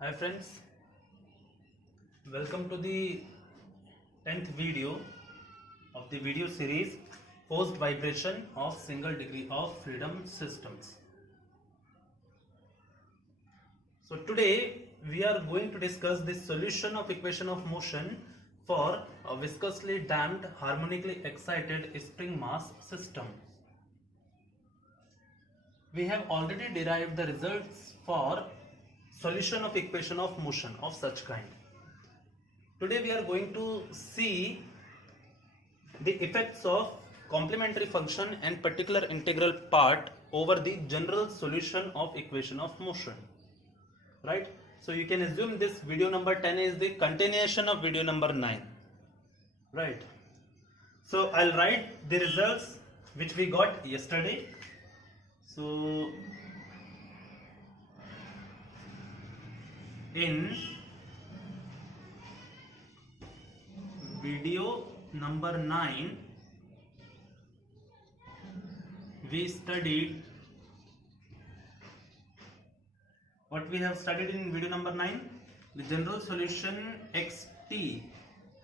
Hi friends, welcome to the 10th video of the video series Post Vibration of Single Degree of Freedom Systems. So today we are going to discuss the solution of equation of motion for a viscously damped harmonically excited spring mass system. We have already derived the results for solution of equation of motion of such kind. Today we are going to see the effects of complementary function and particular integral part over the general solution of equation of motion. Right? So you can assume this video number 10 is the continuation of video number 9. Right? So I'll write the results which we got yesterday. So in video number 9 we studied what we have studied in video number 9. The general solution xt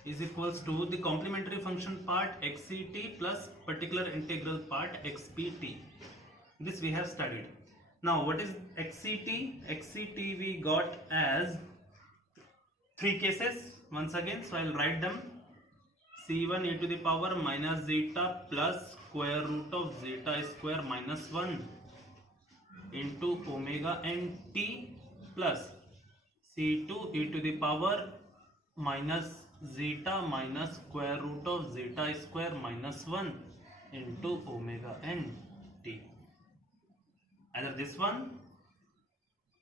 is equals to the complementary function part xct plus particular integral part xpt. This we have studied. Now what is xct? Xct we got as three cases once again, so I'll write them. C1 e to the power minus zeta plus square root of zeta square minus 1 into omega n t plus C2 e to the power minus zeta minus square root of zeta square minus 1 into omega n t. Either this one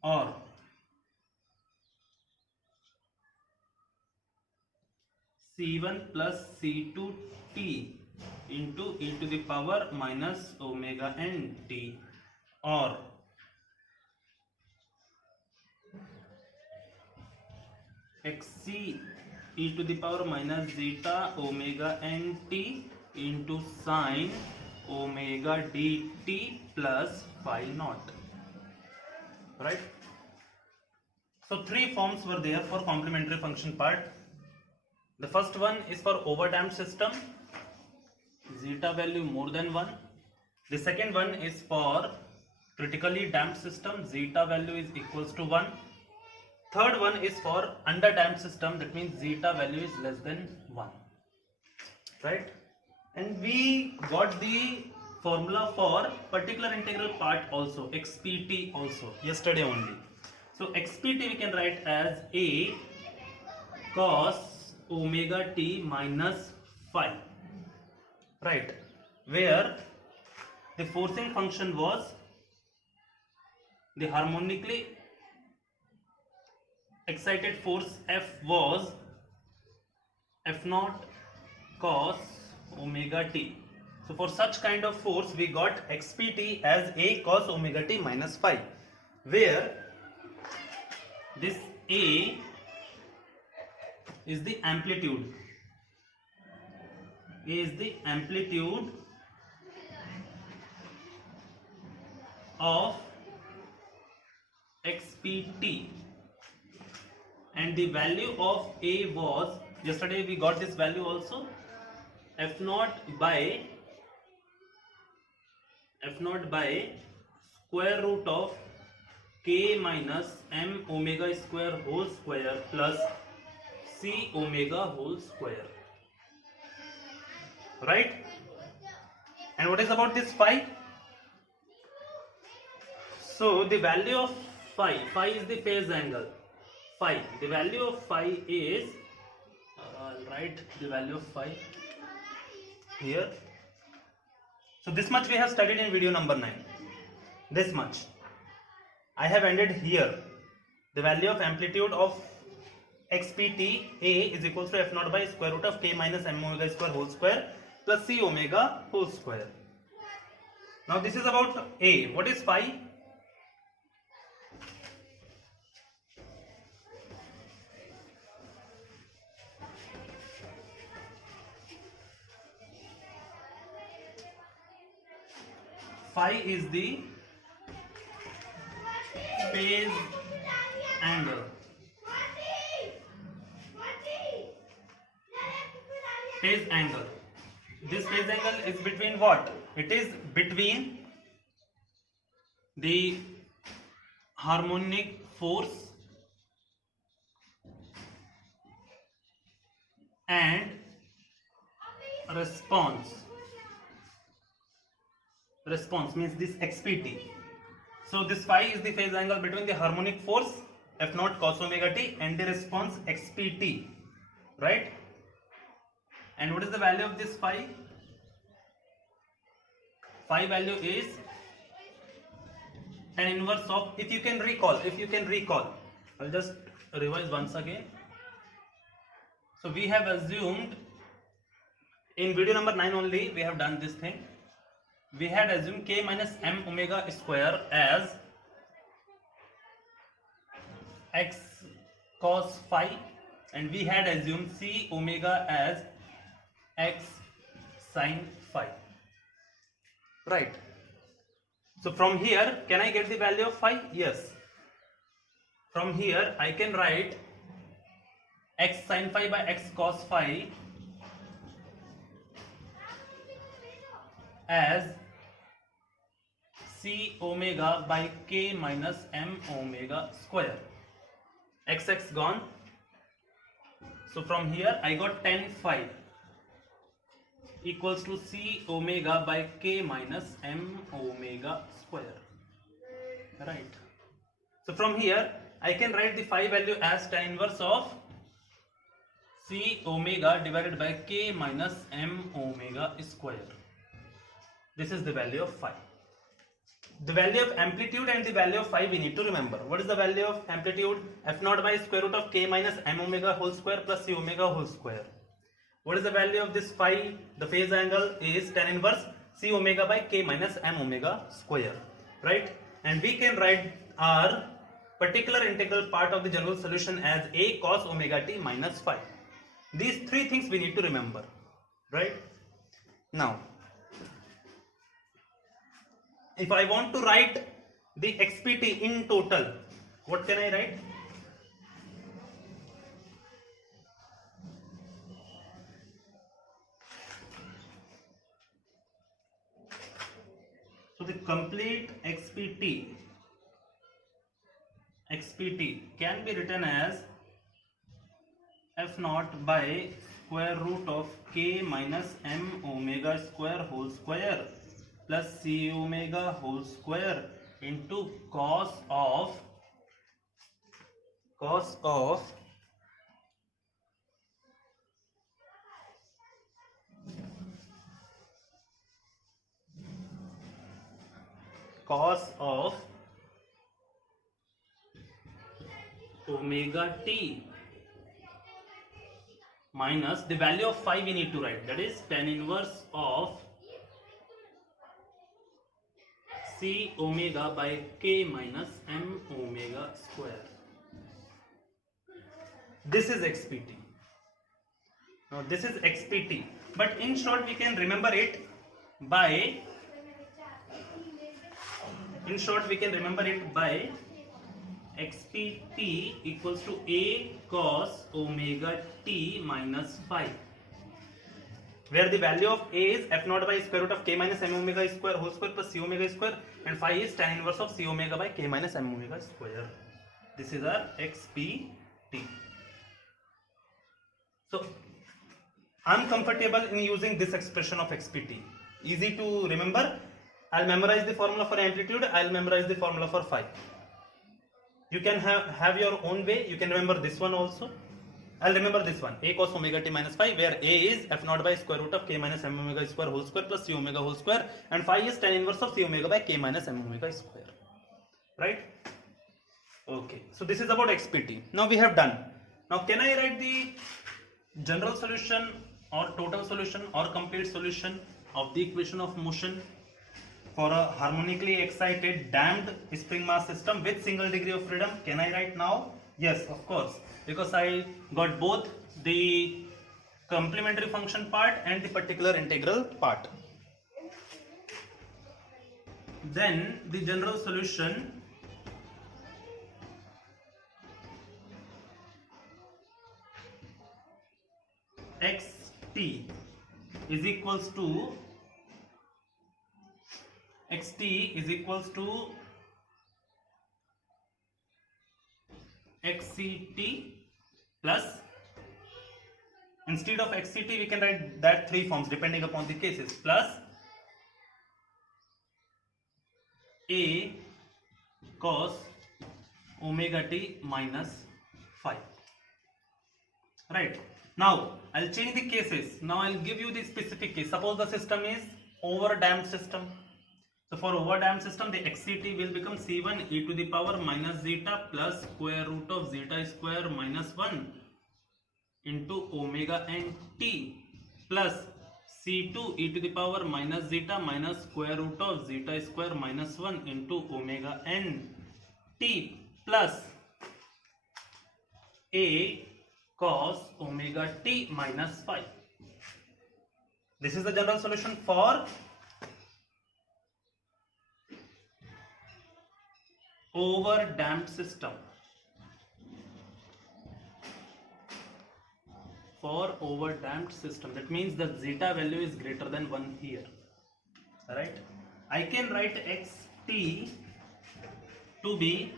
or C1 plus C2t into e to the power minus omega n t, or xc e to the power minus zeta omega n t into sine omega dt plus phi naught. Right? So three forms were there for complementary function part. The first one is for overdamped system, zeta value more than 1. The second one is for critically damped system, zeta value is equals to 1. Third one is for underdamped system, that means zeta value is less than 1. Right? And we got the formula for particular integral part also, xpt also, yesterday only. So xpt we can write as a cos omega t minus phi. Right? Where the forcing function was the harmonically excited force F was F naught cos omega t. So for such kind of force we got xpt as a cos omega t minus phi, where this a is the amplitude. A is the amplitude of xpt, and the value of a was, yesterday we got this value also, f naught by square root of k minus m omega square whole square plus c omega whole square. Right? And what is about this phi? So the value of phi is the phase angle. The value of phi is, I'll write the value of phi here. So this much we have studied in video number 9. This much. I have ended here. The value of amplitude of xpt a is equals to f naught by square root of k minus m omega square whole square plus c omega whole square. Now this is about a. What is phi? Phi is the phase angle. phase angle. This phase angle is between what? It is between the harmonic force and response. Response means this xpt. So this phi is the phase angle between the harmonic force f naught cos omega t and the response xpt, right? And what is the value of this phi? Phi value is tan inverse of, if you can recall, I'll just revise once again. So we have assumed in video number 9 only, we have done this thing. We had assumed k minus m omega square as x cos phi, and we had assumed c omega as x sin phi, right? So from here, can I get the value of phi? Yes. From here I can write x sin phi by x cos phi as c omega by k minus m omega square. X gone. So from here I got tan phi equals to c omega by k minus m omega square, right? So from here I can write the phi value as tan inverse of c omega divided by k minus m omega square. This is the value of phi. The value of amplitude and the value of phi we need to remember. What is the value of amplitude? F naught by square root of k minus m omega whole square plus c omega whole square. What is the value of this phi? The phase angle is tan inverse c omega by k minus m omega square, right? And we can write our particular integral part of the general solution as a cos omega t minus phi. These three things we need to remember, right? Now, if I want to write the xpt in total, what can I write? So the complete xpt can be written as f naught by square root of k minus m omega square whole square plus c omega whole square into cos of omega t minus the value of phi we need to write, that is tan inverse of c omega by k minus m omega square. This is xpt. Now this is xpt, but in short we can remember it by xpt equals to a cos omega t minus phi, where the value of a is f naught by square root of k minus m omega square whole square plus c omega square, and phi is tan inverse of c omega by k minus m omega square. This is our xpt. So I'm comfortable in using this expression of xpt. Easy to remember. I'll memorize the formula for amplitude, I'll memorize the formula for phi. You can have your own way. You can remember this one also. I'll remember this one, a cos omega t minus phi, where a is f naught by square root of k minus m omega square whole square plus c omega whole square, and phi is tan inverse of c omega by k minus m omega square, right? Okay, so this is about xpt. Now we have done. Now can I write the general solution or total solution or complete solution of the equation of motion for a harmonically excited damped spring mass system with single degree of freedom? Can I write now? Yes, of course, because I got both the complementary function part and the particular integral part. Then the general solution xt equals to xt is equals to xct plus, instead of xct we can write that three forms depending upon the cases, plus a cos omega t minus phi. Right, now I'll change the cases. Now I'll give you the specific case. Suppose the system is over damped system. So for over damped system, the xct will become c1 e to the power minus zeta plus square root of zeta square minus 1 into omega n t plus c2 e to the power minus zeta minus square root of zeta square minus 1 into omega n t plus a cos omega t minus phi. This is the general solution for over damped system. For over damped system, that means the zeta value is greater than 1 here. Right, I can write xt to be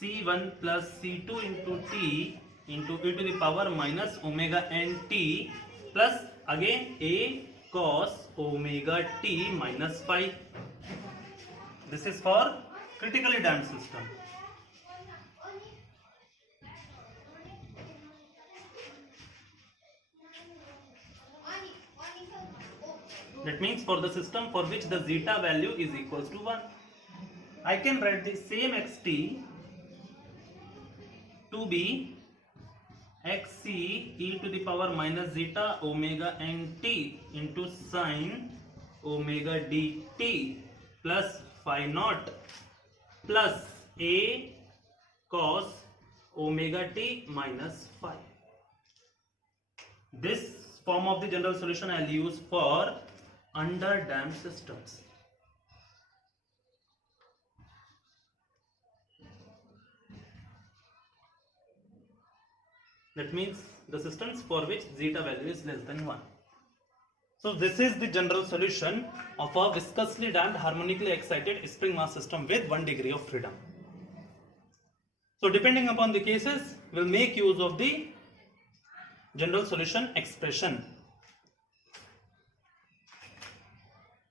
c1 plus c2 into t into e to the power minus omega n t plus again a cos omega t minus phi. This is for critically damped system. That means for the system for which the zeta value is equals to 1, I can write the same xt to be xc e to the power minus zeta omega n t into sine omega dt plus phi naught plus a cos omega t minus phi. This form of the general solution I will use for under damped systems. That means the systems for which zeta value is less than 1. So this is the general solution of a viscously damped harmonically excited spring mass system with 1 degree of freedom. So depending upon the cases, we'll make use of the general solution expression.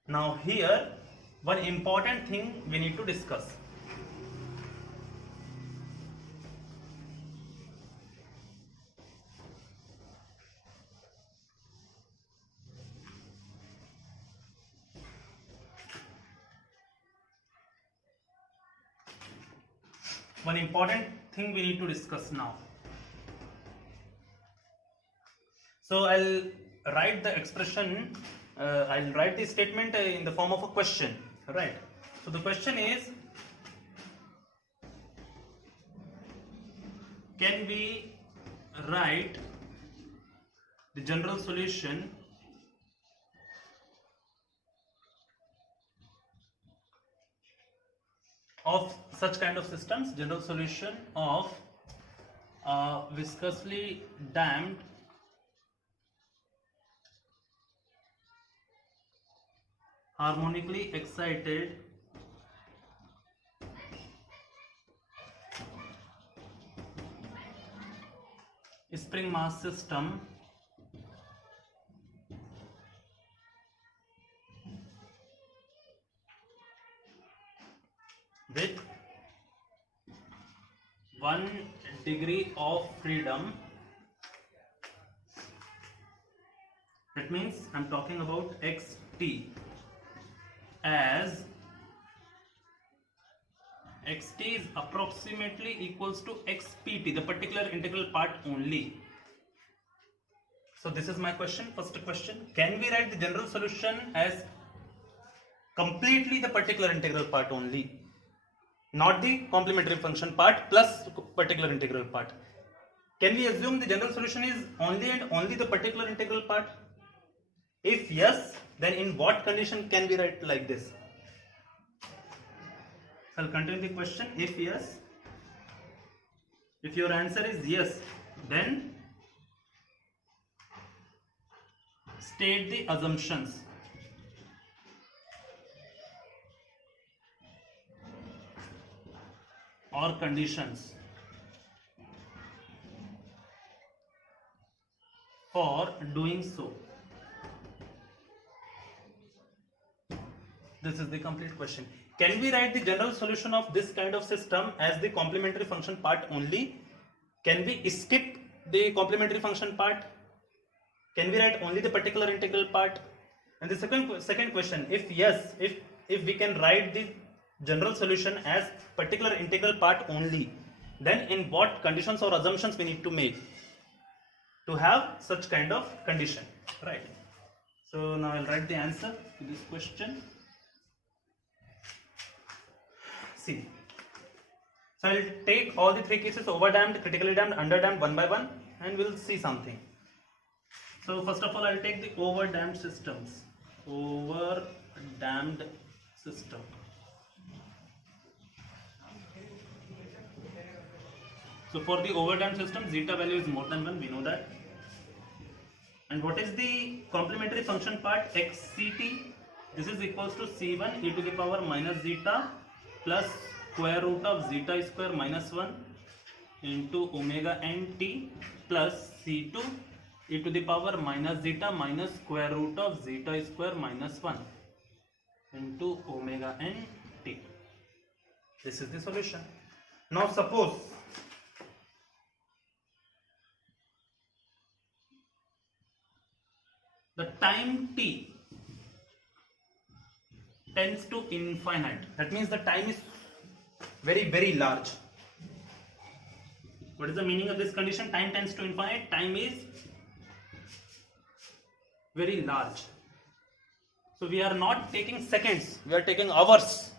Now here, one important thing we need to discuss. One important thing we need to discuss now. So I'll write the expression, I'll write the statement in the form of a question, right? So the question is, can we write the general solution of such kind of systems, general solution of viscously damped harmonically excited spring mass system with 1 degree of freedom. That means I'm talking about xt as xt is approximately equals to xpt, the particular integral part only. So this is my question, first question. Can we write the general solution as completely the particular integral part only, not the complementary function part plus particular integral part? Can we assume the general solution is only and only the particular integral part? If yes, then in what condition can we write like this? I'll continue the question. If yes, if your answer is yes, then state the assumptions or conditions for doing so. This is the complete question. Can we write the general solution of this kind of system as the complementary function part only? Can we skip the complementary function part? Can we write only the particular integral part? And the second question, if yes, if we can write the general solution as particular integral part only, then in what conditions or assumptions we need to make to have such kind of condition, right? So now I'll write the answer to this question. See, so I'll take all the three cases: overdamped, critically damped, underdamped, one by one, and we'll see something. So first of all, I'll take the overdamped systems. Overdamped system. So for the overdamped system, zeta value is more than 1, we know that. And what is the complementary function part? xct. This is equals to c1 e to the power minus zeta plus square root of zeta square minus 1 into omega nt plus c2 e to the power minus zeta minus square root of zeta square minus 1 into omega nt. This is the solution. Now suppose the time t tends to infinite. That means the time is very large. What is the meaning of this condition? Time tends to infinite. Time is very large. So we are not taking seconds, we are taking hours,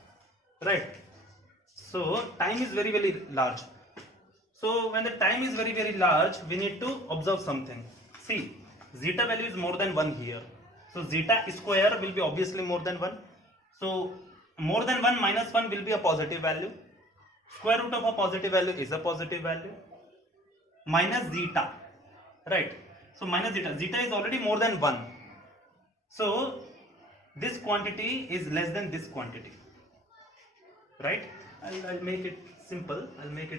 right? So time is very large. So when the time is very large, we need to observe something. See, zeta value is more than 1 here. So zeta square will be obviously more than 1. So more than 1 minus 1 will be a positive value. Square root of a positive value is a positive value. Minus zeta, right? So minus zeta. Zeta is already more than 1. So this quantity is less than this quantity, right? I'll make it simple. I'll make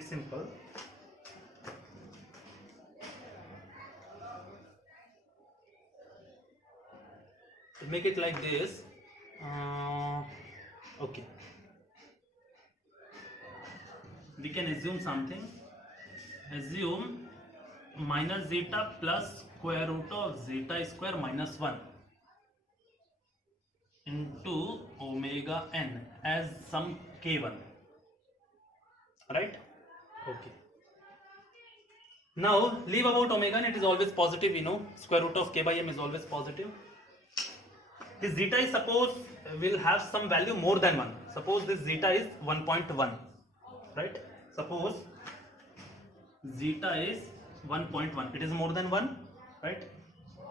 it like this. Okay. We can assume something. Assume minus zeta plus square root of zeta square minus 1 into omega n as some k1, right? Okay. Now leave about omega n, it is always positive, we know. Square root of k by m is always positive. This zeta is, suppose, will have some value more than 1. Suppose this zeta is 1.1, right? Suppose zeta is 1.1. It is more than 1, right?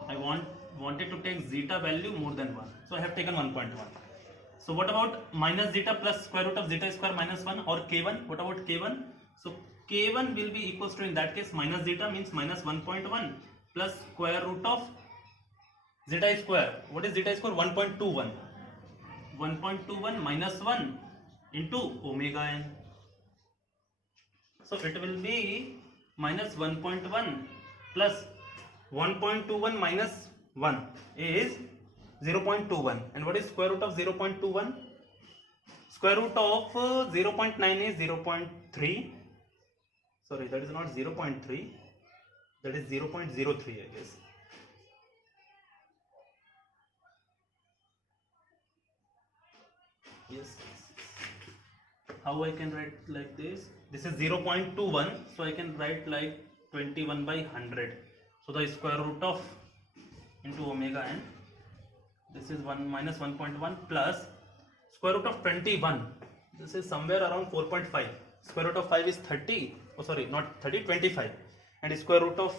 I wanted to take zeta value more than 1. So I have taken 1.1. So what about minus zeta plus square root of zeta square minus 1 or k1? What about k1? So k1 will be equals to, in that case, minus zeta means minus 1.1 plus square root of zeta square. What is zeta square? 1.21. 1.21 minus 1 into omega n. So it will be minus 1.1 plus 1.21 minus 1 is 0.21. And what is square root of 0.21? Square root of 0.9 is 0.3. Sorry, that is not 0.3. That is 0.03, I guess. Yes. How I can write like this? This is 0.21, so I can write like 21 by 100. So the square root of into omega n. This is 1 minus 1.1 plus square root of 21. This is somewhere around 4.5. Square root of 5 is 30. Oh, sorry, not 30, 25. And square root of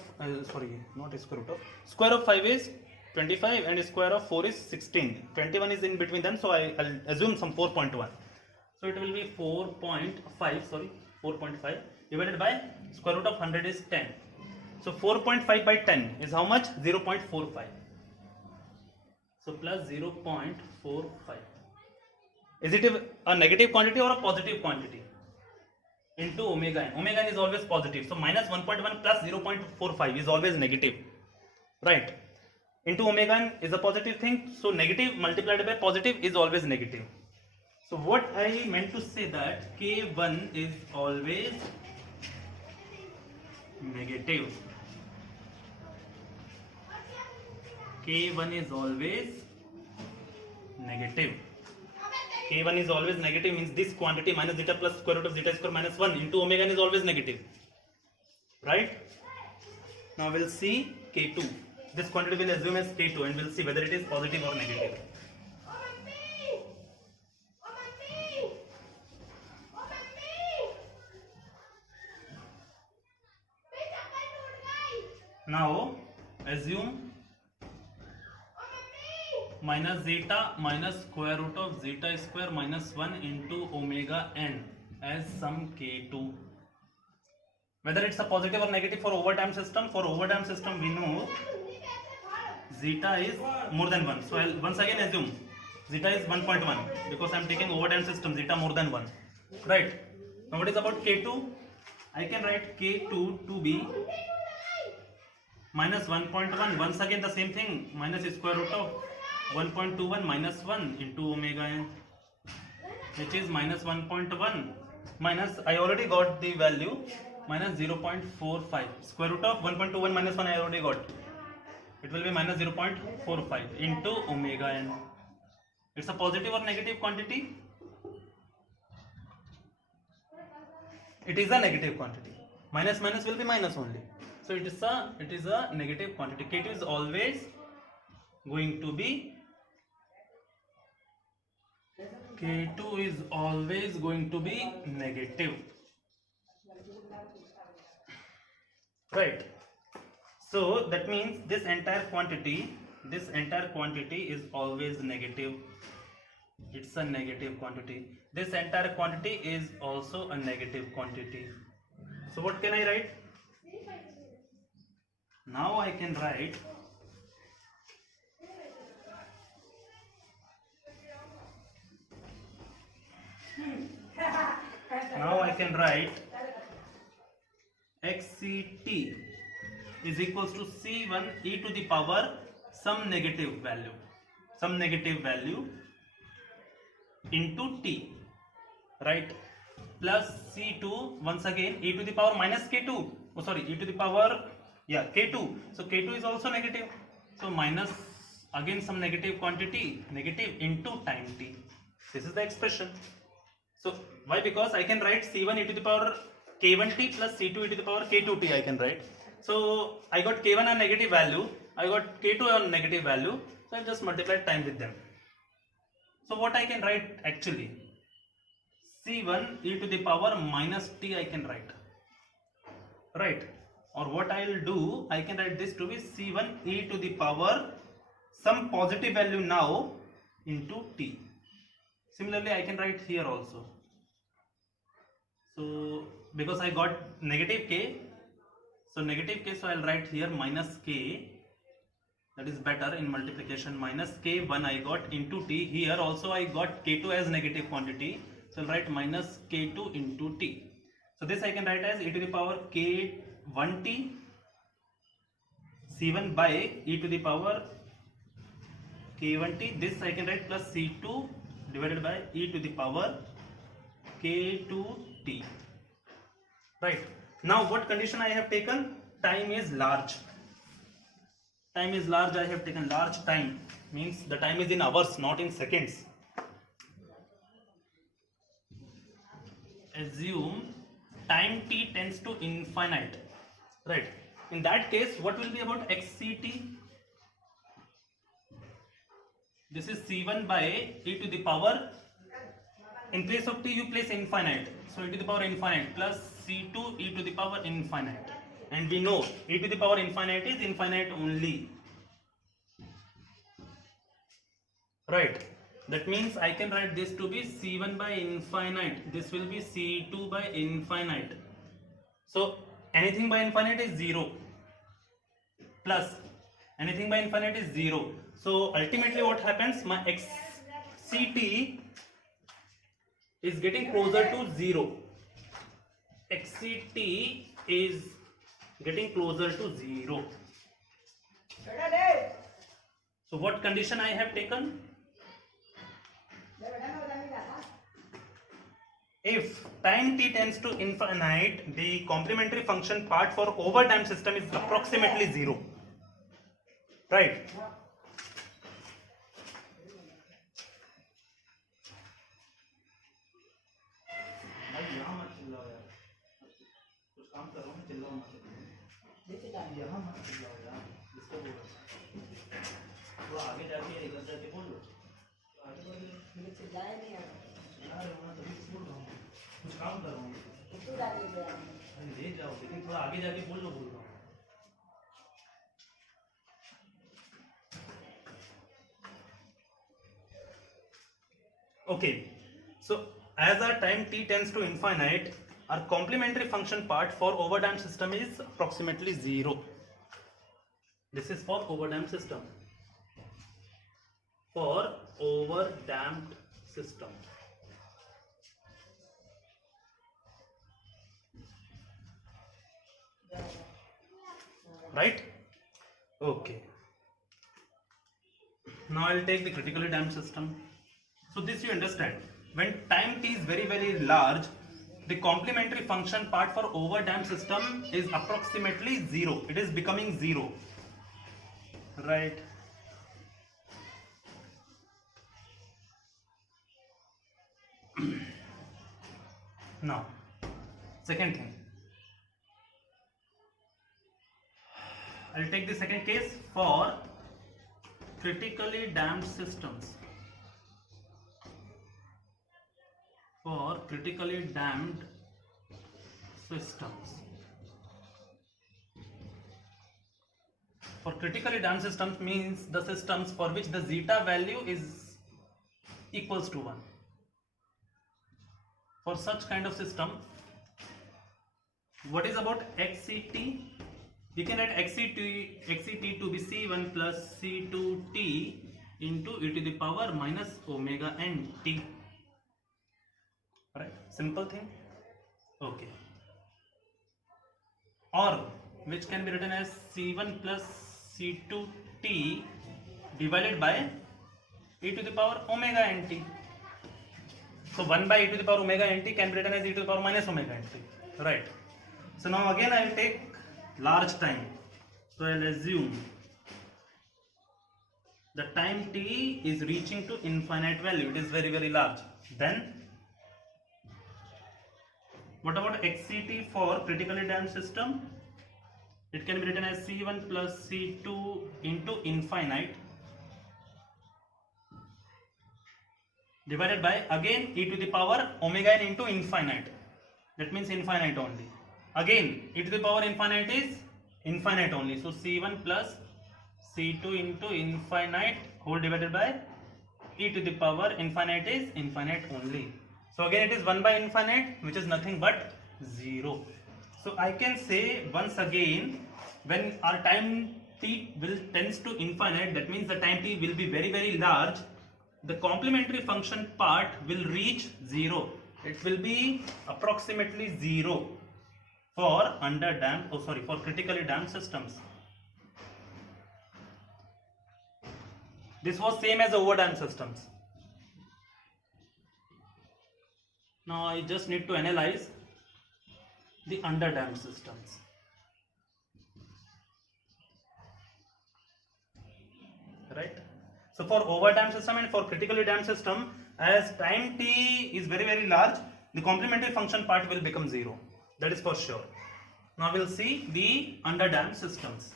square of 5 is 25 and square of 4 is 16. 21 is in between them, so I'll assume some 4.1. So it will be 4.5 divided by square root of 100 is 10. So 4.5 by 10 is how much? 0.45. So plus 0.45. Is it a negative quantity or a positive quantity? Into omega n. Omega n is always positive. So minus 1.1 plus 0.45 is always negative. Right? Into omega n is a positive thing. So negative multiplied by positive is always negative. So what I meant to say that K1 is always negative. K1 is always negative. K1 is always negative means this quantity minus zeta plus square root of zeta square minus 1 into omega n is always negative. Right? Now we'll see K2. This quantity will assume as K2 and we'll see whether it is positive or negative. Now assume minus zeta minus square root of zeta square minus 1 into omega n as some K2. Whether it's a positive or negative for overdamped system. For overdamped system we know zeta is more than 1. So I'll once again assume zeta is 1.1 because I'm taking overdamped system, zeta more than 1. Right? Now what is about K2? I can write K2 to be minus 1.1. Once again the same thing, minus square root of 1.21 minus 1 into omega n, which is minus 1.1 minus, I already got the value, minus 0.45. Square root of 1.21 minus 1 I already got. It will be minus 0.45 into omega n. It's a positive or negative quantity? It is a negative quantity. Minus minus will be minus only. So it is a negative quantity. K2 is always going to be negative. Right? So that means this entire quantity is always negative. It's a negative quantity. This entire quantity is also a negative quantity. So what can I write? Now I can write xct is equals to c1 e to the power some negative value into t, right, plus c2 once again e to the power minus k2, oh sorry, e to the power, yeah, k2. So k2 is also negative, so minus again some negative quantity, negative into time t. This is the expression. So why? Because I can write c1 e to the power k1t plus c2 e to the power k2t I can write. So I got k1 a negative value, I got k2 a negative value, so I just multiplied time with them. So what I can write actually? c1 e to the power minus t I can write. Right? Or what I will do, I can write this to be c1 e to the power some positive value now into t. Similarly, I can write here also. So because I got negative k, so I'll write here minus k. That is better in multiplication. Minus k1 I got into t. Here also I got k2 as negative quantity. So I'll write minus k2 into t. So this I can write as e to the power k1t c1 by e to the power k1t. This I can write plus c2 divided by e to the power k2t. Right. Now what condition I have taken? Time is large. I have taken large time, means the time is in hours, not in seconds. Assume time t tends to infinite. Right. In that case, what will be about xct? This is c1 by e to the power, in place of t you place infinite, so e to the power infinite plus c2 e to the power infinite, and we know e to the power infinite is infinite only. Right? That means I can write this to be c1 by infinite, this will be c2 by infinite. So anything by infinite is 0, plus anything by infinite is 0. So ultimately what happens, my xct is getting closer to 0. xct is getting closer to 0. So what condition I have taken? If time t tends to infinite, the complementary function part for overdamped system is approximately 0. Right? आगे जाके इधर जाके बोल लो, चिल्लाए नहीं कुछ काम कर रहा हूँ, ले जाओ, लेकिन थोड़ा आगे जाके बोल रहा हूँ. Okay, so as our time t tends to infinite, our complementary function part for overdamped system is approximately 0. This is for overdamped system. For overdamped system. Right? Okay. Now I'll take the critically damped system. So this you understand. When time t is very very large, the complementary function part for overdamped system is approximately 0. It is becoming 0. Right? Now, second thing. I'll take the second case for critically damped systems. For critically damped systems. For critically damped systems means the systems for which the zeta value is equals to 1. For such kind of system, what is about xct? We can write xct to be c1 plus c2t into e to the power minus omega n t. Right? Simple thing. Okay. Or which can be written as c1 plus c2t divided by e to the power omega n t. So 1 by e to the power omega n t can be written as e to the power minus omega n t. Right. So now again I will take large time. So I will assume the time t is reaching to infinite value. It is very very large. Then what about xct for critically damped system? It can be written as c1 plus c2 into infinite divided by again e to the power omega n into infinite. That means infinite only. Again e to the power infinite is infinite only. So c1 plus c2 into infinite whole divided by e to the power infinite is infinite only. So again it is 1 by infinite, which is nothing but 0. So I can say once again, when our time t will tends to infinite, that means the time t will be very very large, the complementary function part will reach 0. It will be approximately 0 for underdamped, for critically damped systems. This was same as overdamped systems. Now I just need to analyze the underdamped systems. Right? So for overdamped system and for critically damped system, as time t is very very large, the complementary function part will become 0. That is for sure. Now we'll see the underdamped systems.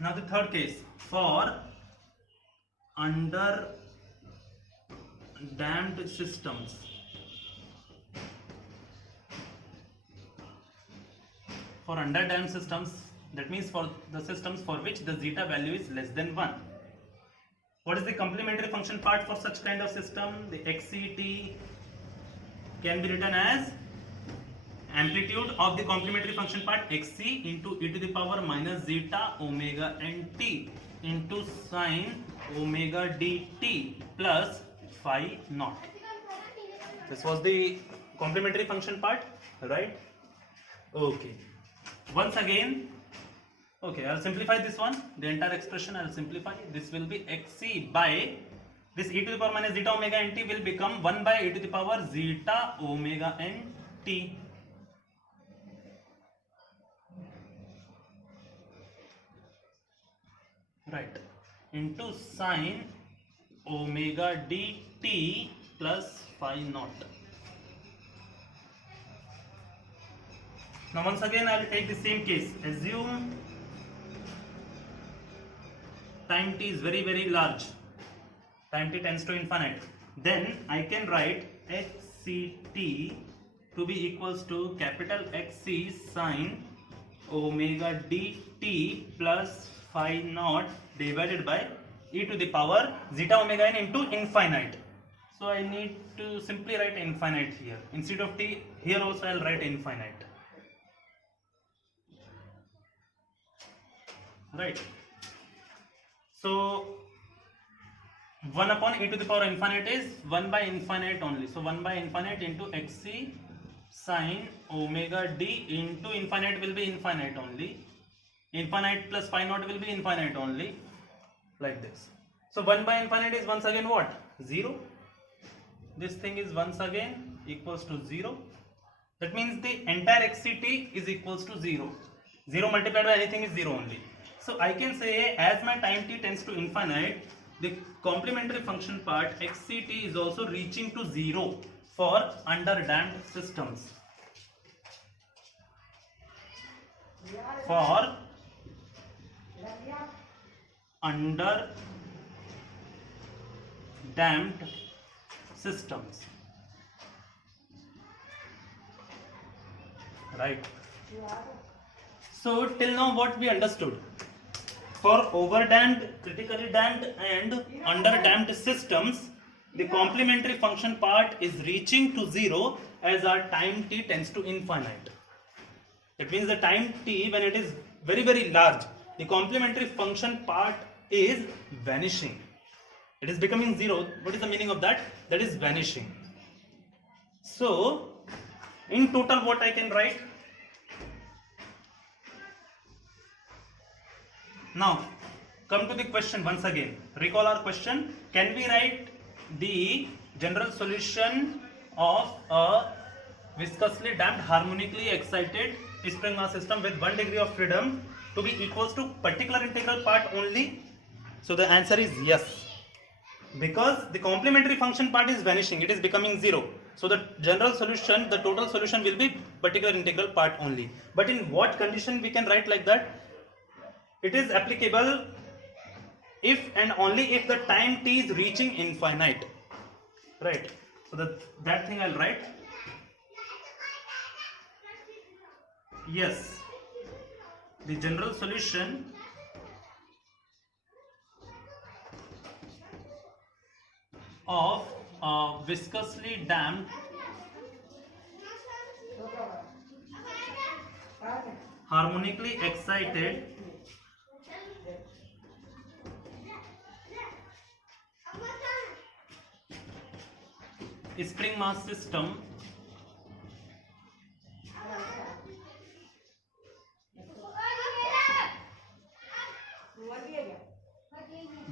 Now the third case, for underdamped systems. For underdamped systems, that means for the systems for which the zeta value is less than 1. What is the complementary function part for such kind of system? The xct can be written as amplitude of the complementary function part xc into e to the power minus zeta omega nt into sine omega dt plus phi naught. This was the complementary function part, right? Okay. Once again, okay, I'll simplify this one. The entire expression I'll simplify. This will be xc by this e to the power minus zeta omega nt will become 1 by e to the power zeta omega nt. Right, into sine omega dt plus phi naught. Now once again I will take the same case. Assume time t is very large. Time t tends to infinite. Then I can write xct to be equals to capital Xc sine omega dt plus phi naught divided by e to the power zeta omega n into infinite. So I need to simply write infinite here. Instead of t, here also I will write infinite. Right. So 1 upon e to the power infinite is 1 by infinite only. So 1 by infinite into xc sine omega d into infinite will be infinite only. Infinite plus phi naught will be infinite only, like this. So 1 by infinite is once again what? 0. This thing is once again equals to 0. That means the entire xct is equals to 0. 0 multiplied by anything is 0 only. So I can say as my time t tends to infinite, the complementary function part xct is also reaching to 0 for underdamped systems. For underdamped systems, right? So till now what we understood, for overdamped, critically damped and underdamped systems, the complementary function part is reaching to 0 as our time t tends to infinite. That means the time t when it is very large, the complementary function part is vanishing. It is becoming 0. What is the meaning of that? That is vanishing. So in total what I can write? Now come to the question once again. Recall our question. Can we write the general solution of a viscously damped harmonically excited spring mass system with 1 degree of freedom to be equals to particular integral part only? So the answer is yes, because the complementary function part is vanishing, it is becoming 0. So the general solution, the total solution will be particular integral part only. But in what condition we can write like that? It is applicable if and only if the time t is reaching infinite, right? So that thing I'll write. Yes, the general solution of a viscously damped harmonically excited spring mass system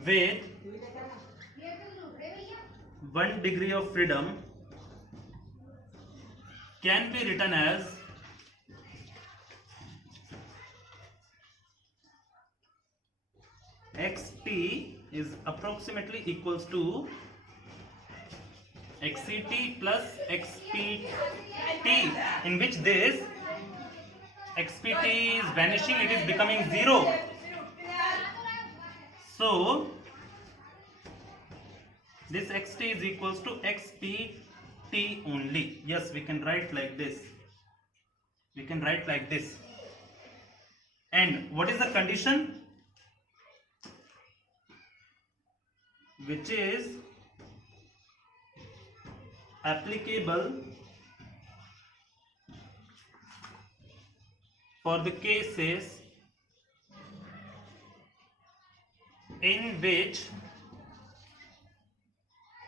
with 1 degree of freedom can be written as xt is approximately equals to xct plus xpt, in which this xpt is vanishing, it is becoming 0. So this xt is equals to xpt only. Yes, we can write like this. We can write like this. And what is the condition? which is applicable for the cases in which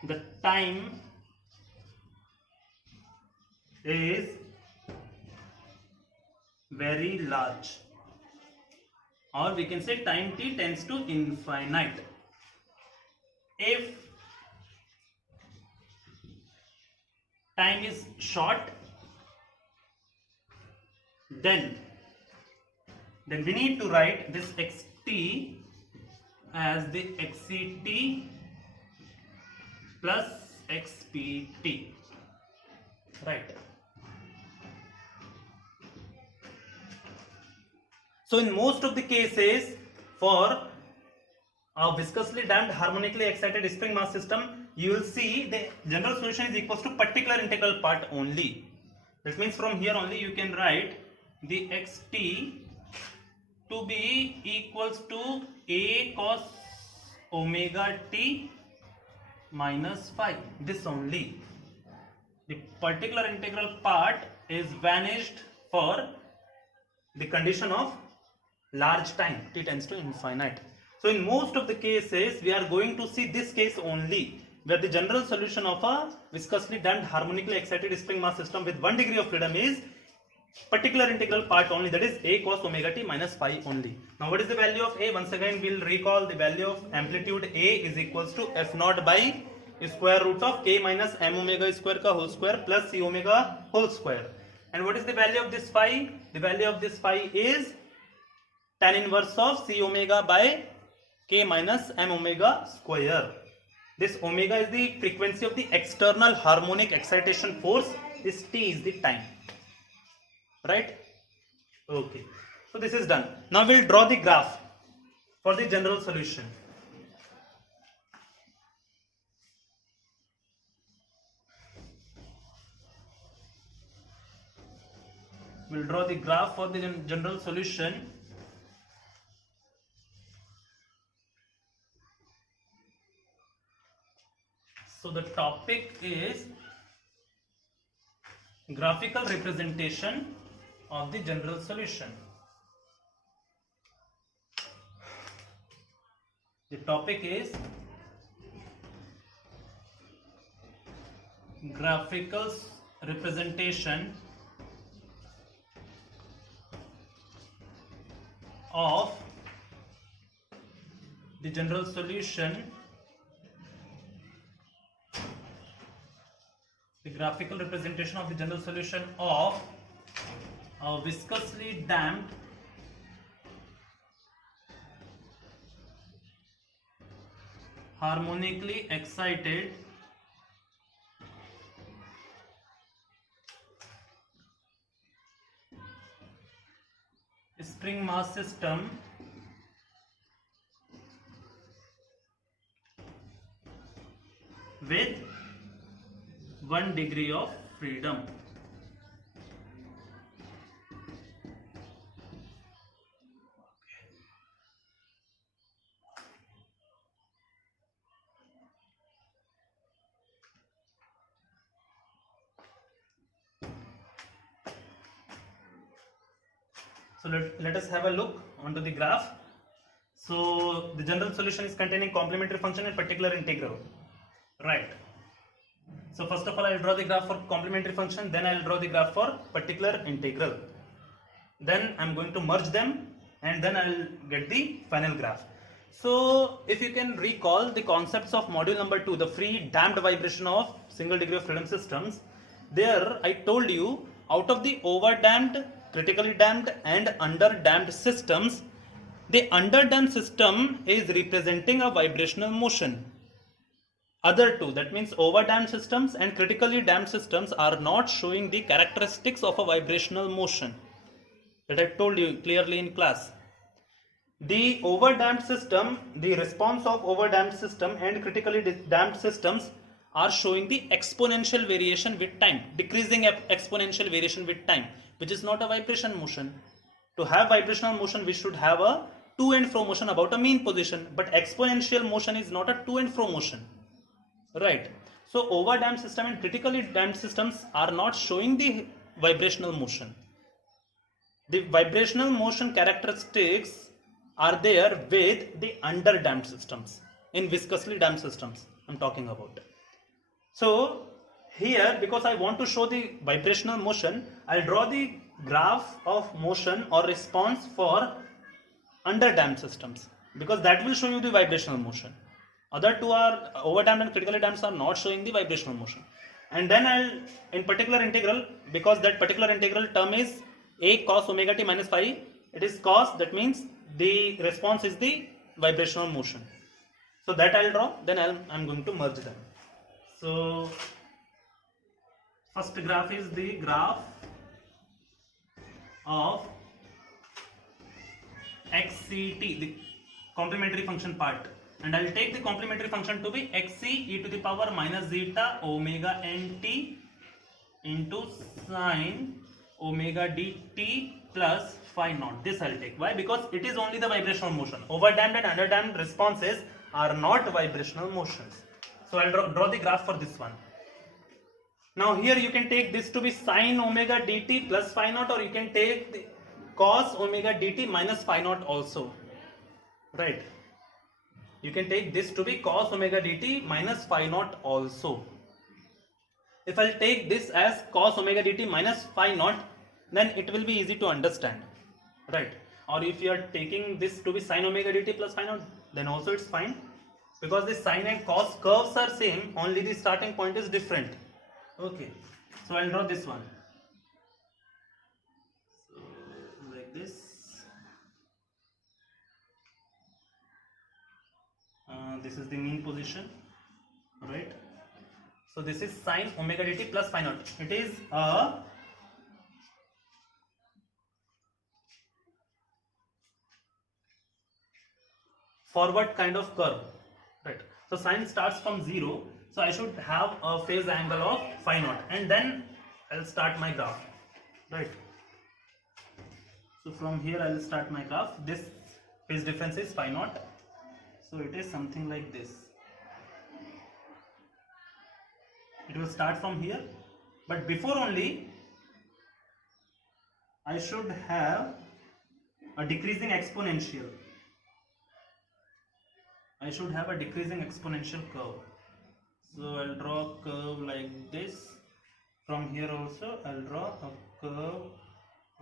the time is very large, or we can say time t tends to infinite. If time is short, then we need to write this xt as the xct plus xpt, right? So in most of the cases, for a viscously damped harmonically excited spring mass system, you will see the general solution is equals to particular integral part only. That means from here only you can write the xt to be equals to a cos omega t minus phi. This only. The particular integral part is vanished for the condition of large time, t tends to infinite. So in most of the cases, we are going to see this case only, where the general solution of a viscously damped harmonically excited spring mass system with 1 degree of freedom is particular integral part only, that is a cos omega t minus phi only. Now what is the value of a? Once again we will recall the value of amplitude a is equals to f naught by square root of k minus m omega square ka whole square plus c omega whole square. And what is the value of this phi? The value of this phi is tan inverse of c omega by k minus m omega square. This omega is the frequency of the external harmonic excitation force. This t is the time. Right? Okay. So this is done. Now we'll draw the graph for the general solution. We'll draw the graph for the general solution. So the topic is graphical representation of the general solution. The topic is graphical representation of the general solution. The graphical representation of the general solution of a viscously damped harmonically excited spring mass system with 1 degree of freedom. So let us have a look onto the graph. So the general solution is containing complementary function and particular integral, right? So first of all, I will draw the graph for complementary function, then I will draw the graph for particular integral. Then I am going to merge them and then I will get the final graph. So if you can recall the concepts of module number 2, the free damped vibration of single degree of freedom systems, there I told you out of the over damped, critically damped and under damped systems, the under damped system is representing a vibrational motion. Other two, that means over damped systems and critically damped systems, are not showing the characteristics of a vibrational motion that I told you clearly in class. The over damped system, the response of over damped system and critically damped systems are showing the exponential variation with time, decreasing exponential variation with time, which is not a vibration motion. To have vibrational motion, we should have a to and fro motion about a mean position, but exponential motion is not a to and fro motion, right? So over damped system and critically damped systems are not showing the vibrational motion. The vibrational motion characteristics are there with the under damped systems, in viscously damped systems I'm talking about. So here, because I want to show the vibrational motion, I'll draw the graph of motion or response for under damped systems, because that will show you the vibrational motion. Other two are over damped and critically damped are not showing the vibrational motion. And then I'll, in particular integral, because that particular integral term is a cos omega t minus phi, it is cos, that means the response is the vibrational motion. So that I'll draw, then I'm going to merge them. So first graph is the graph of xct, the complementary function part, and I'll take the complementary function to be xc e to the power minus zeta omega nt into sine omega dt plus phi naught. This I'll take. Why? Because it is only the vibrational motion. Over damped and under damped responses are not vibrational motions. So I'll draw the graph for this one. Now here you can take this to be sine omega dt plus phi naught, or you can take the cos omega dt minus phi naught also, right? You can take this to be cos omega dt minus phi naught also. If I'll take this as cos omega dt minus phi naught, then it will be easy to understand, right? Or if you are taking this to be sine omega dt plus phi naught, then also it's fine, because the sine and cos curves are same, only the starting point is different. Okay, so I'll draw this one. So like this. This is the mean position, right? So this is sine omega dt plus phi naught. It is a forward kind of curve, right? So sine starts from 0, so I should have a phase angle of phi naught, and then I'll start my graph, right? So from here I'll start my graph. This phase difference is phi naught, so it is something like this. It will start from here, but before only I should have a decreasing exponential. I should have a decreasing exponential curve. So I'll draw a curve like this. From here also I'll draw a curve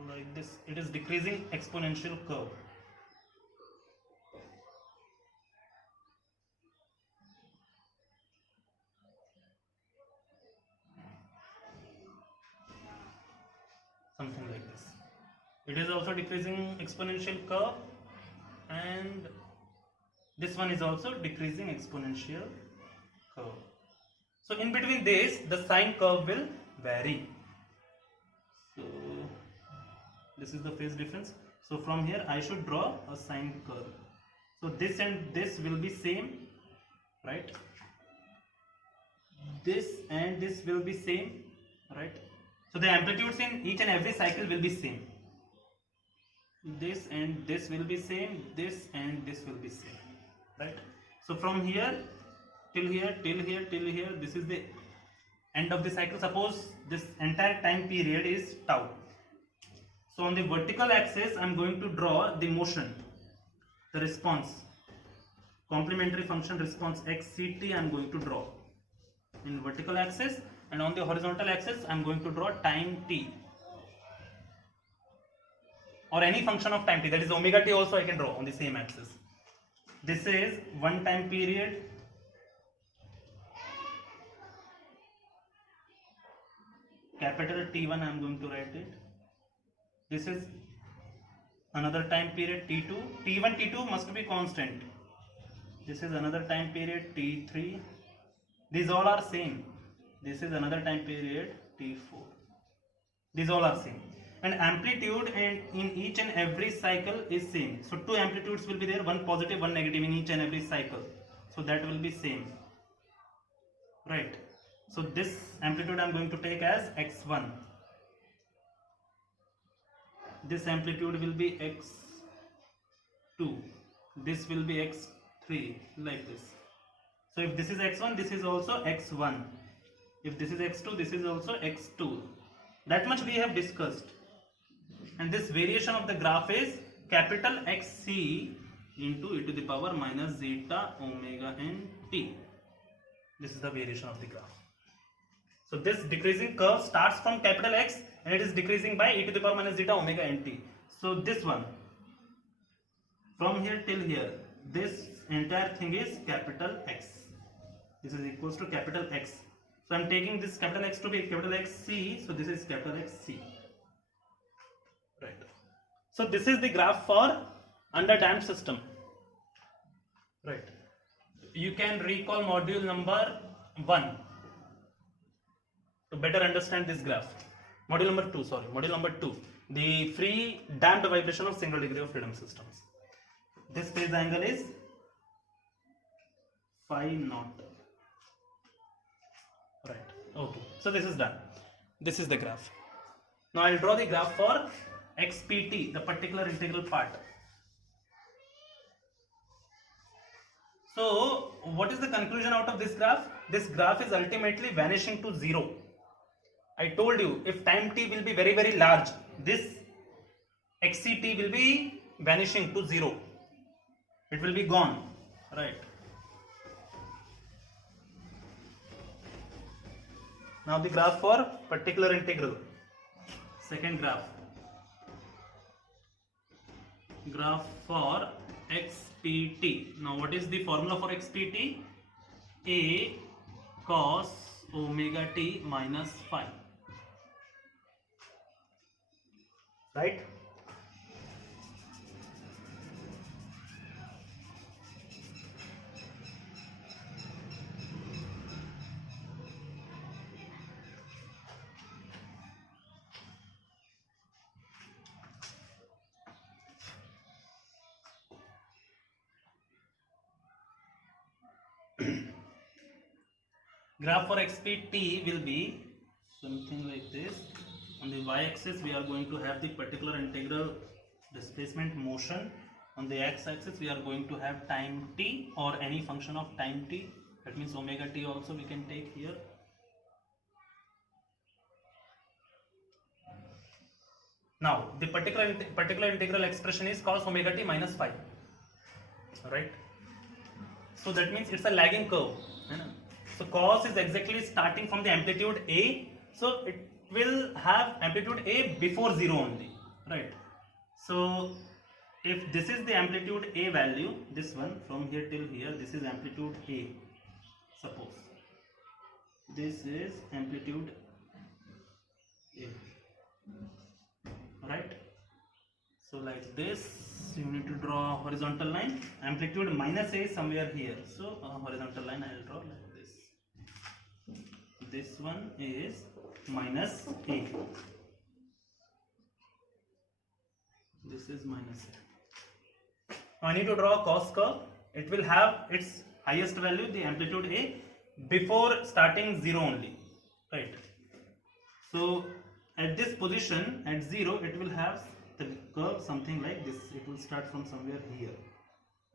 like this. It is decreasing exponential curve. Something like this. It is also decreasing exponential curve, and this one is also decreasing exponential curve. So in between this, the sine curve will vary. So this is the phase difference. So from here I should draw a sine curve. So this and this will be same, right? This and this will be same, right? So the amplitudes in each and every cycle will be same. This and this will be same, this and this will be same, right? So from here till here, till here, till here, this is the end of the cycle. Suppose this entire time period is tau. So on the vertical axis I am going to draw the motion, the response, complementary function response xct I am going to draw in vertical axis, and on the horizontal axis I am going to draw time t, or any function of time t, that is omega t also I can draw on the same axis. This is one time period, capital T1 I am going to write it. This is another time period T2, T1, T2 must be constant. This is another time period T3, these all are same. This is another time period T4, these all are same. And amplitude and in each and every cycle is same. So two amplitudes will be there, one positive, one negative in each and every cycle. So that will be same, right? So this amplitude I am going to take as x1. This amplitude will be 2. This will be x3 like this. So if this is x1, this is also x1. If this is x2, this is also x2. That much we have discussed. And this variation of the graph is capital XC into e to the power minus zeta omega n t. This is the variation of the graph. So this decreasing curve starts from capital X and it is decreasing by e to the power minus zeta omega n t. So this one, from here till here, this entire thing is capital X. This is equals to capital X. So I am taking this capital X to be capital XC. So this is capital XC. Right. So this is the graph for underdamped system. Right. You can recall module number 1 to better understand this graph. Module number 2, the free damped vibration of single degree of freedom systems. This phase angle is phi naught. Right. Okay. So this is done. This is the graph. Now I will draw the graph for XPT, the particular integral part. So what is the conclusion out of this graph? This graph is ultimately vanishing to 0. I told you, if time t will be very, very large, this xct will be vanishing to 0. It will be gone. Right. Now the graph for particular integral. Second graph. Graph for XPT. Now what is the formula for XPT? A cos omega t minus phi. Right? Graph for XPT will be something like this. On the y-axis we are going to have the particular integral displacement motion. On the x-axis we are going to have time t or any function of time t. That means omega t also we can take here. Now the particular integral expression is cos omega t minus phi. Right? So that means it's a lagging curve. So cos is exactly starting from the amplitude A. So it will have amplitude A before 0 only. Right. So if this is the amplitude A value, this one from here till here, this is amplitude A. Suppose this is amplitude A. Right. So like this, you need to draw a horizontal line. Amplitude minus A is somewhere here. So a horizontal line I will draw like this. This one is minus A. This is minus A. Now I need to draw a cos curve. It will have its highest value, the amplitude A, before starting 0 only. Right. So at this position, at 0, it will have the curve something like this. It will start from somewhere here.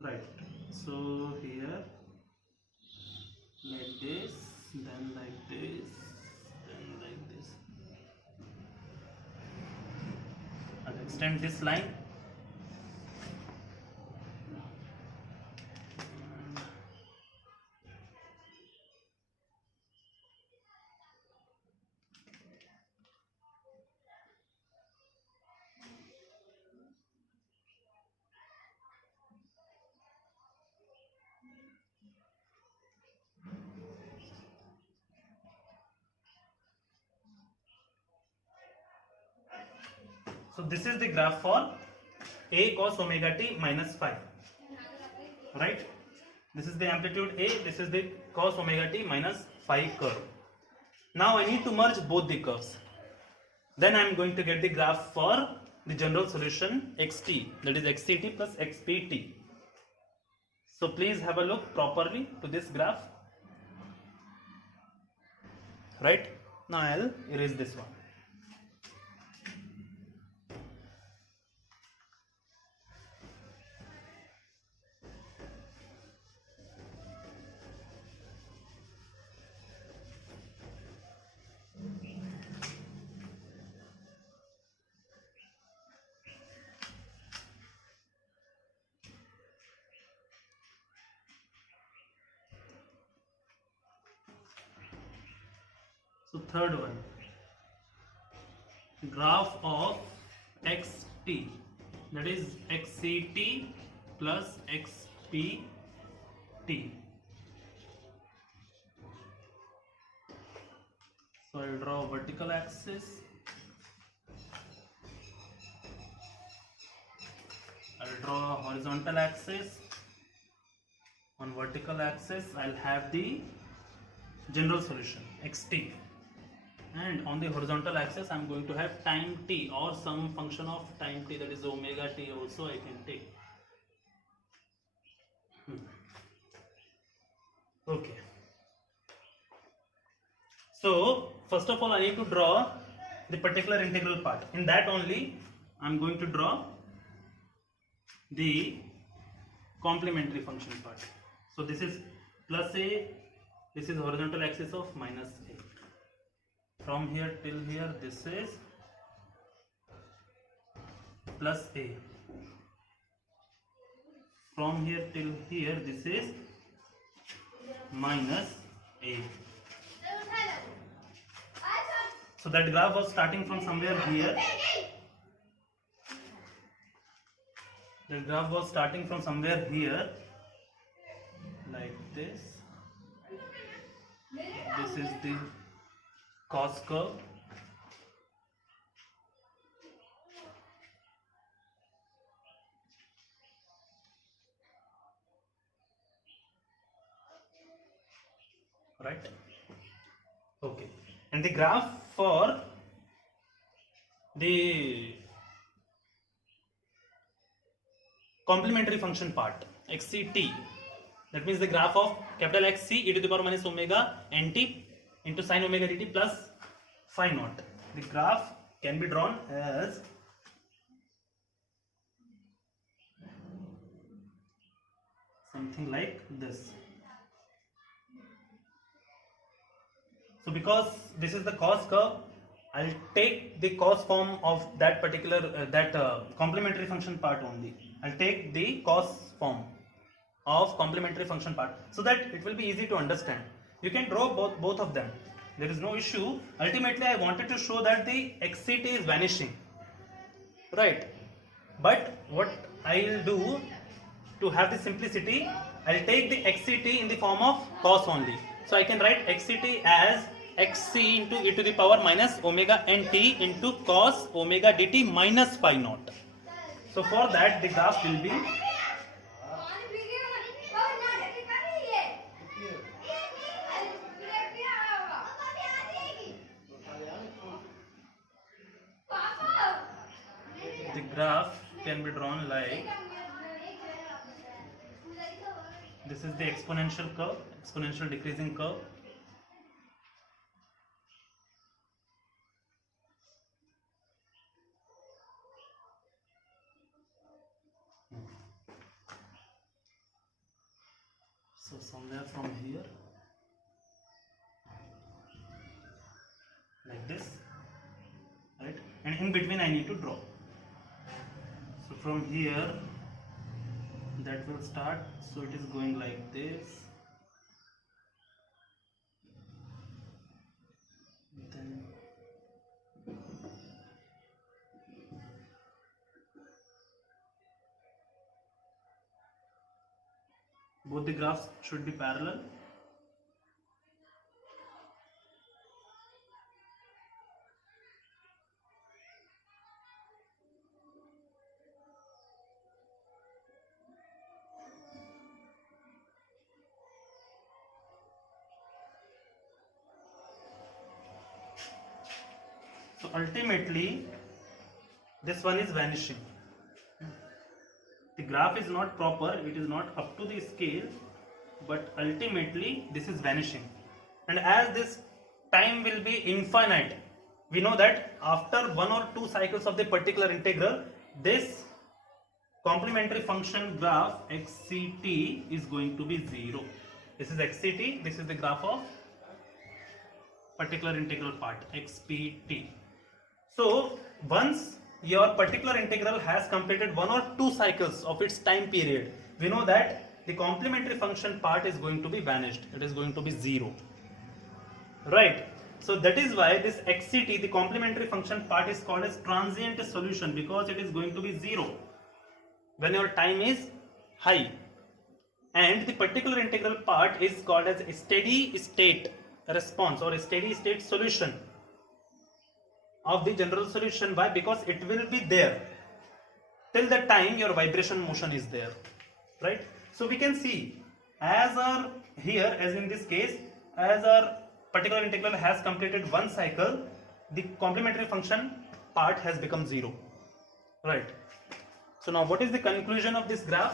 Right. So here, like this, then like this, then like this. I'll extend this line. So this is the graph for A cos omega t minus phi. Right? This is the amplitude A, this is the cos omega t minus phi curve. Now I need to merge both the curves. Then I am going to get the graph for the general solution xt, that is xct plus xpt. So please have a look properly to this graph. Right? Now I will erase this one. third one, graph of xt, that is xct plus xpt. So I'll draw a vertical axis, I'll draw a horizontal axis. On vertical axis I'll have the general solution xt, and on the horizontal axis I'm going to have time t or some function of time t, that is omega t also I can take. Okay, so first of all I need to draw the particular integral part. In that only I'm going to draw the complementary function part. So this is plus a, this is horizontal axis of minus a. From here till here this is plus a. From here till here this is minus a. So that graph was starting from somewhere here. The graph was starting from somewhere here, like this. This is the cos curve. Right? Okay. And the graph for the complementary function part, xct, that means the graph of capital Xc e to the power minus omega nt into sin omega dt plus phi naught. The graph can be drawn as something like this. So because this is the cos curve, I'll take the cos form of that particular complementary function part only. I'll take the cos form of complementary function part so that it will be easy to understand. You can draw both of them. There is no issue. Ultimately, I wanted to show that the xct is vanishing, right? But what I'll do to have the simplicity, I'll take the xct in the form of cos only. So I can write xct as xc into e to the power minus omega nt into cos omega dt minus phi naught. So for that the graph will be can be drawn like this is the exponential curve, exponential decreasing curve. So somewhere from here, like this, right? And in between I need to draw. So from here, that will start. So it is going like this. Then both the graphs should be parallel. So ultimately, this one is vanishing. The graph is not proper, it is not up to the scale, but ultimately this is vanishing. And as this time will be infinite, we know that after one or two cycles of the particular integral, this complementary function graph xct is going to be 0. This is xct, this is the graph of particular integral part xpt. So once your particular integral has completed one or two cycles of its time period, we know that the complementary function part is going to be vanished. It is going to be 0. Right. So that is why this xct, the complementary function part, is called as transient solution, because it is going to be 0 when your time is high, and the particular integral part is called as steady state response or steady state solution of the general solution. Why? Because it will be there till the time your vibration motion is there, right? So we can see, as our here, as in this case, as our particular integral has completed one cycle, the complementary function part has become 0, right? So now what is the conclusion of this graph?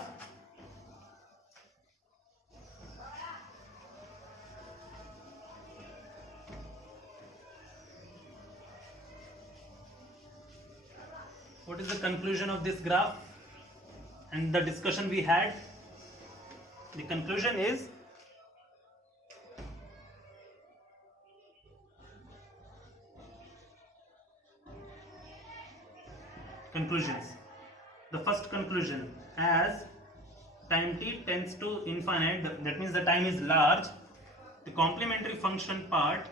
What is the conclusion of this graph and the discussion we had? The conclusion is conclusions. The first conclusion, as time t tends to infinite, that means the time is large, the complementary function part,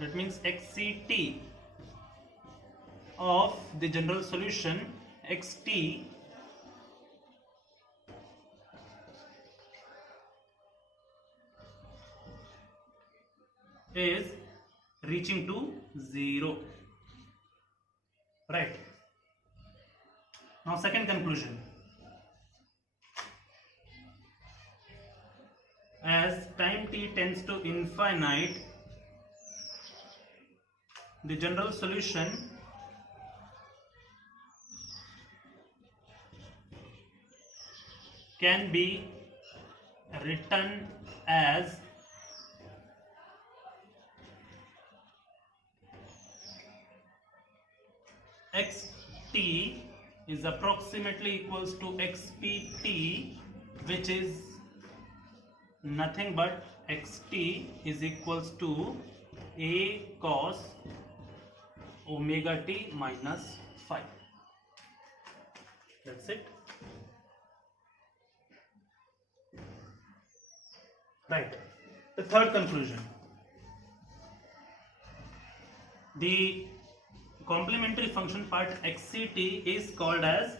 that means xct of the general solution xt is reaching to 0, right? Now second conclusion, as time t tends to infinite, the general solution can be written as xt is approximately equals to xpt, which is nothing but xt is equals to a cos omega t minus phi. That's it, right? The third conclusion, the complementary function part xct is called as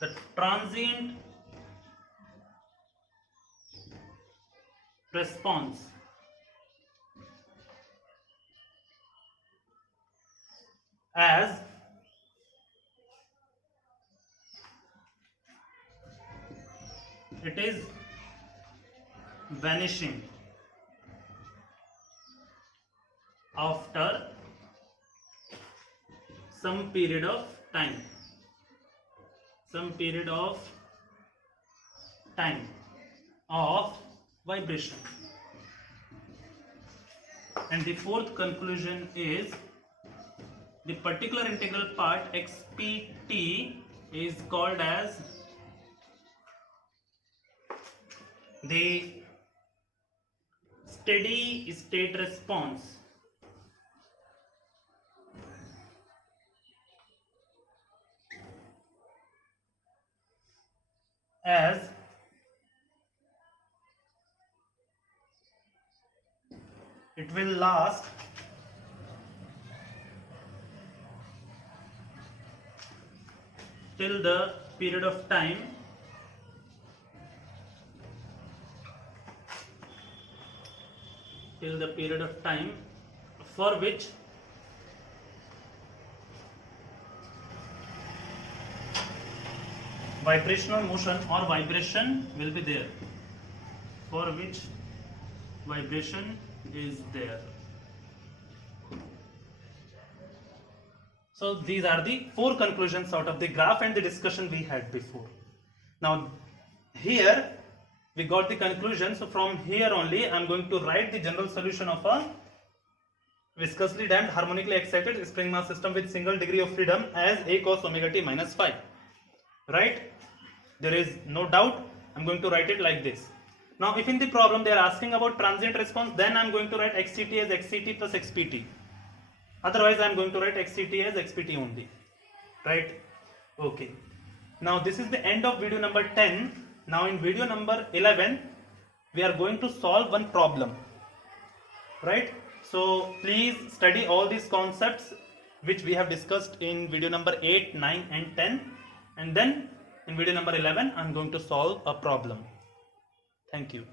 the transient response as it is vanishing after some period of time, of vibration. And the fourth conclusion is the particular integral part xpt is called as the steady state response as it will last till the period of time for which vibrational motion or vibration will be there, for which vibration is there. So these are the four conclusions out of the graph and the discussion we had before. Now here we got the conclusion, so from here only I am going to write the general solution of a viscously damped harmonically excited spring mass system with single degree of freedom as a cos omega t minus phi, right? There is no doubt. I am going to write it like this. Now if in the problem they are asking about transient response, then I am going to write xct as xct plus xpt. Otherwise I am going to write xct as xpt only, right? Okay. Now this is the end of video number 10. Now in video number 11, we are going to solve one problem. Right? So please study all these concepts which we have discussed in video number 8, 9 and 10. And then in video number 11, I'm going to solve a problem. Thank you.